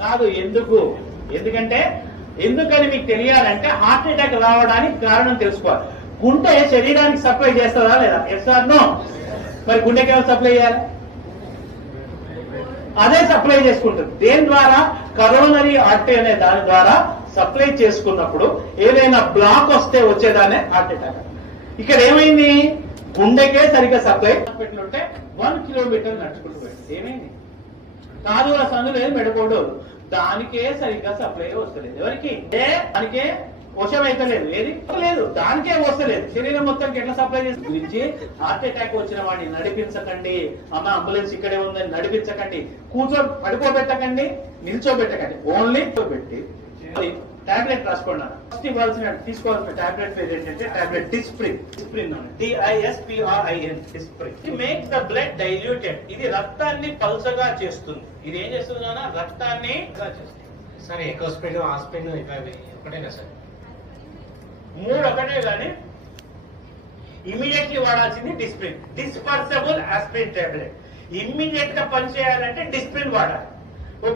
కాదు. ఎందుకంటే ఎందుకని మీకు తెలియాలంటే హార్ట్ అటాక్ రావడానికి కారణం తెలుసుకోవాలి. గుండె శరీరానికి సప్లై చేస్తుందా లేదా? Yes or no? మరి గుండెకి ఎవరు సప్లై చేయాలి? అదే సప్లై చేసుకుంటుంది. దేని ద్వారా? కరోనరీ ఆర్టరీ అనే దాని ద్వారా సప్లై చేసుకున్నప్పుడు ఏదైనా బ్లాక్ వస్తే వచ్చేదానే హార్ట్ అటాక్. ఇక్కడ ఏమైంది? గుండెకే సరిగ్గా సప్లై పెట్టుంటే 1 కిలోమీటర్ నడుచుకుంటూ పోయింది. ఏమైంది? కాదు సందులు ఏం పెట్టుకోడు, దానికే సరిగ్గా సప్లై వస్తలేదు. ఎవరికి? దానికే వశమైతలేదు. ఏది లేదు, దానికే వస్తలేదు. శరీరం మొత్తానికి ఎట్లా సప్లై చేస్తుంది గురించి హార్ట్ అటాక్ వచ్చిన వాడిని నడిపించకండి. అమ్మ అంబులెన్స్ ఇక్కడే ఉందని నడిపించకండి. పడుకోబెట్టకండి, నిల్చోబెట్టకండి. ఓన్లీ పెట్టి టాబ్లెట్ రాసుకోండి. ఫస్ట్ తీసుకోవాల్సిన టాబ్లెట్ పేరు ఏంటంటే tablet Disprin. DISPRIN Disprin. It makes the blood diluted. ఇది రక్తాన్ని పల్చగా చేస్తుంది. ఇది ఏం చేస్తుంది? రక్తాన్ని సార్ ఎకోస్ప్రిన్, ఆస్ప్రిన్ ఒకటేనా సార్? 3 ఒకటే కానీ ఇమీడియట్లీ వాడాల్సింది Disprin. Dispersible aspirin tablet. Immediate గా పనిచేయాలంటే డిస్ప్రిన్ వాడాలి.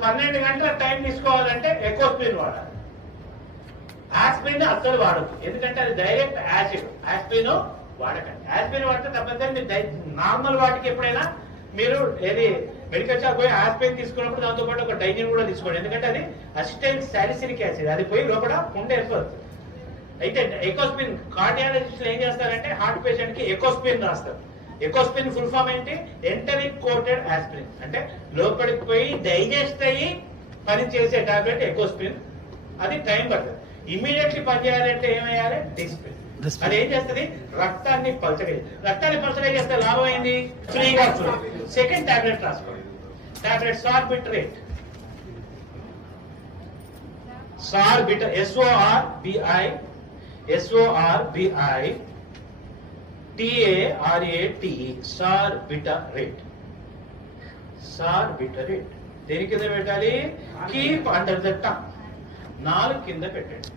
12 గంటల టైం తీసుకోవాలంటే ఎకోస్ప్రిన్ వాడాలి. ఆస్ప్రిన్ అస్సలు వాడదు, ఎందుకంటే అది డైరెక్ట్ యాసిడ్. ఆస్ప్రిన్ వాడకండి. ఆస్ప్రిన్ వాడితే తప్పనిసరి నార్మల్ వాటికి ఎప్పుడైనా మీరు ఏది మెడికల్ షాప్ పోయి ఆస్ప్రిన్ తీసుకున్నప్పుడు దాంతో పాటు ఒక డైజిన్ కూడా తీసుకోండి. ఎందుకంటే అది అసిటైల్ సాలిసిలిక్ యాసిడ్. అది పోయి లోపల గుండె వెళ్ళిపోతుంది. అయితే ఎకోస్పిన్ కార్డియాలజిస్టులు ఏం చేస్తారంటే హార్ట్ పేషెంట్ కి ఎకోస్పిన్ రాస్తారు. ఎకోస్పిన్ ఫుల్ ఫామ్ ఏంటి? Enteric coated aspirin. అంటే లోపలికి పోయి డైజెస్ట్ అయ్యి పని చేసే టాబ్లెట్ ఎకోస్పిన్. అది టైం పడుతుంది. ఇమీడియట్లీ పనిచేయాలంటే ఏమయ్యాలి? డిస్ప్రిన్. అది ఏం చేస్తుంది? రక్తాన్ని పల్చగా చేస్తే లాభం ఏంది? ఫ్రీగా చూడండి. సెకండ్ టాబ్లెట్ రాసుకోండి. టాబ్లెట్ సార్బిట్రేట్. సార్బిటర్, SORBITARATE సార్బిటరేట్. సార్బిటరేట్ దేని కింద పెట్టాలి? Keep under the tongue. 4 కింద పెట్టండి.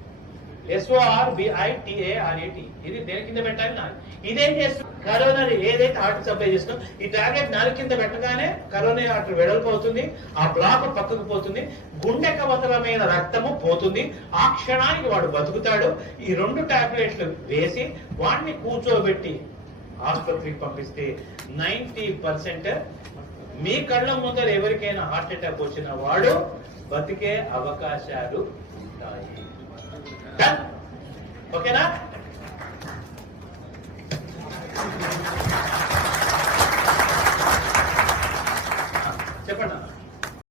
SORBITARAT ఇది దేని కింద పెట్టాలి? 4. ఇదేం చేస్తుంది? కరోనరీ ఏదైతే హార్ట్ సప్లై చేస్తుందో ఈ టాబ్లెట్ 4 కింద పెట్టగానే కరోనరీ ఆర్టరీ వెడల్పు అవుతుంది. ఆ బ్లాక్ పక్కకు పోతుంది. గుండె కవతలమైన రక్తము పోతుంది. ఆ క్షణానికి వాడు బతుకుతాడు. ఈ 2 టాబ్లెట్లు వేసి వాడిని కూర్చోబెట్టి ఆసుపత్రికి పంపిస్తే 90% మీ కళ్ళ ముందర ఎవరికైనా హార్ట్ అటాక్ వచ్చిన వాడు బతికే అవకాశాలు ఉంటాయి. ఓకేనా?